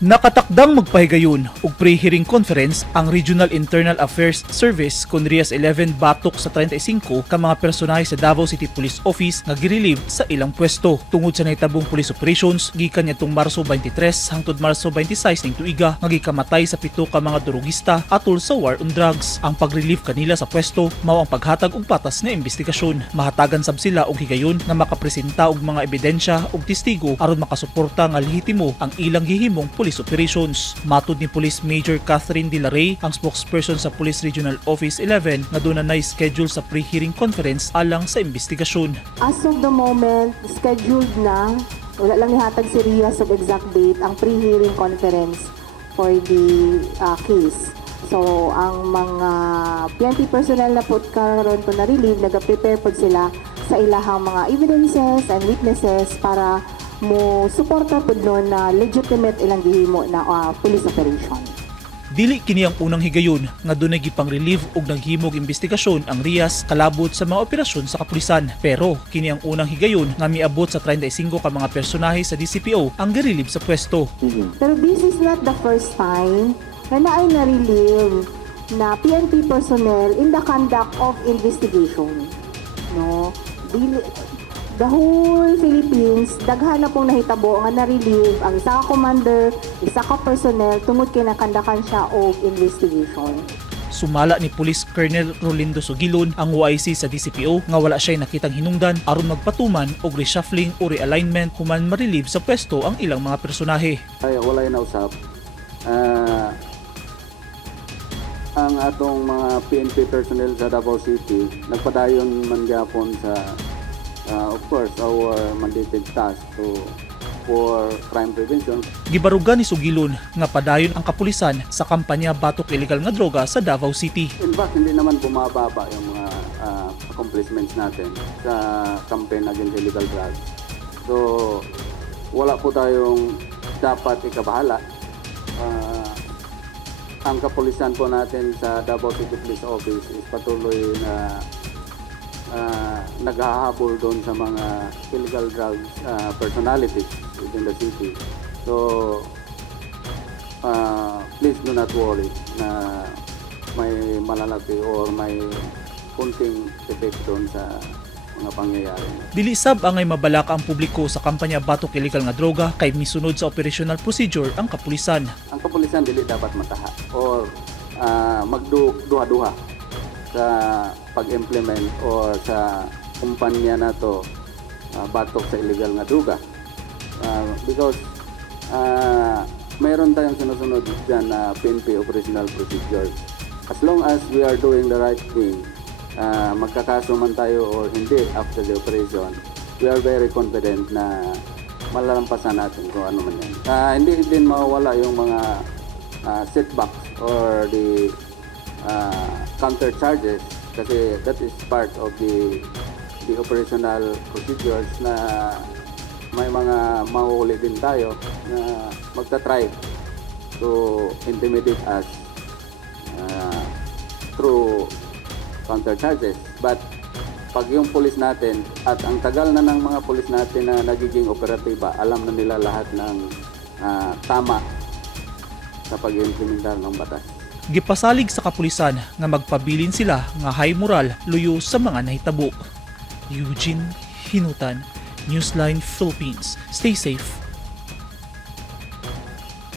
Nakatakdang magpahigayon og pre-hearing conference ang Regional Internal Affairs Service kon Rias 11 batok sa 35 ka mga personahe sa Davao City Police Office nga girelieve sa ilang pwesto tungod sa nahitabong police operations gikan nitong Marso 23 hangtod Marso 26 ning tuiga nga gikamatay sa pito ka mga durugista atol sa war on drugs. Ang pag-relieve kanila sa pwesto mao ang paghatag og patas nga investigasyon. Mahatagan sab sila og higayon nga makapresenta og mga ebidensya og testigo aron makasuporta nga lehitimo ang ilang gihimong police operations. Matud ni Police Major Catherine De La Rey, ang spokesperson sa Police Regional Office 11 nga doon na schedule sa pre-hearing conference alang sa investigasyon. As of the moment, scheduled na, wala lang ihatag si Rias of exact date, ang pre-hearing conference for the uh, case. So, ang mga PNP personnel na po karon po na-relieve, nag-prepare po sila sa ilahang mga evidences and witnesses para mo suporta po doon na legitimate ilang gihimo na uh, police operation. Dili kini ang unang higayon nga dunay gipang-relieve og naghimog investigasyon ang Rias kalabot sa mga operasyon sa kapulisan. Pero kini ang unang higayon nga miabot sa 35 ka mga personahe sa DCPO ang girelieve sa pwesto. Pero this is not the first time na naay na-relieve na PNP personnel in the conduct of investigation. No? Dili, the whole Philippines, daghan na pong nahitabo nga na-relieve ang isa ka commander, isa ka personnel, tungod kay nakandakan siya og investigation. Sumala ni Police Colonel Rolindo Sugilon ang OIC sa DCPO nga wala siya nakitang hinungdan aron magpatuman og reshuffling o realignment human ma-relieve sa pwesto ang ilang mga personahe. Ay, wala na usap. Ah, ang atong mga PNP personnel sa Davao City, nagpadayon man gyapon sa, ah, of course, our mandated task to for crime prevention. Gibarugan ni Sugilon nga padayon ang kapulisan sa kampanya batok illegal nga droga sa Davao City. In fact, hindi naman bumababa yung mga ah, accomplishments natin sa campaign against illegal drugs. So, wala po tayong dapat ikabahala. Ah, ang kapulisan po natin sa Davao City Police Office is patuloy na naghahabol doon sa mga illegal drugs ah, personalities within the city. So, ah, please do not worry na may malalaki or may kunting effect doon sa mga pangyayari. Dili sab angay mabalaka ang publiko sa kampanya batok illegal nga droga kay misunod sa operational procedure ang kapulisan. Ang kapulisan dili dapat mataha or ah, magduha-duha sa pag-implement or sa kumpanya na to ah, batok sa illegal nga droga. Ah, because ah, mayroon tayong sinusunod dyan na PNP operational procedures. As long as we are doing the right thing, ah, magkakaso man tayo or hindi after the operation, we are very confident na malalampasan natin kung ano man yan. Ah, hindi din mawawala yung mga ah, setbacks or the ah, counter charges kasi that is part of the the operational procedures na may mga mahuhuli din tayo na magta-try to intimidate us ah, through counter charges. But pag yung pulis natin at ang tagal na ng mga pulis natin na nagiging operatiba, alam na nila lahat ng ah, tama sa pag-implementar ng batas. Gipasalig sa kapulisan nga magpabilin sila nga high moral luyo sa mga nahitabo. Eugene Hinutan, Newsline Philippines. Stay safe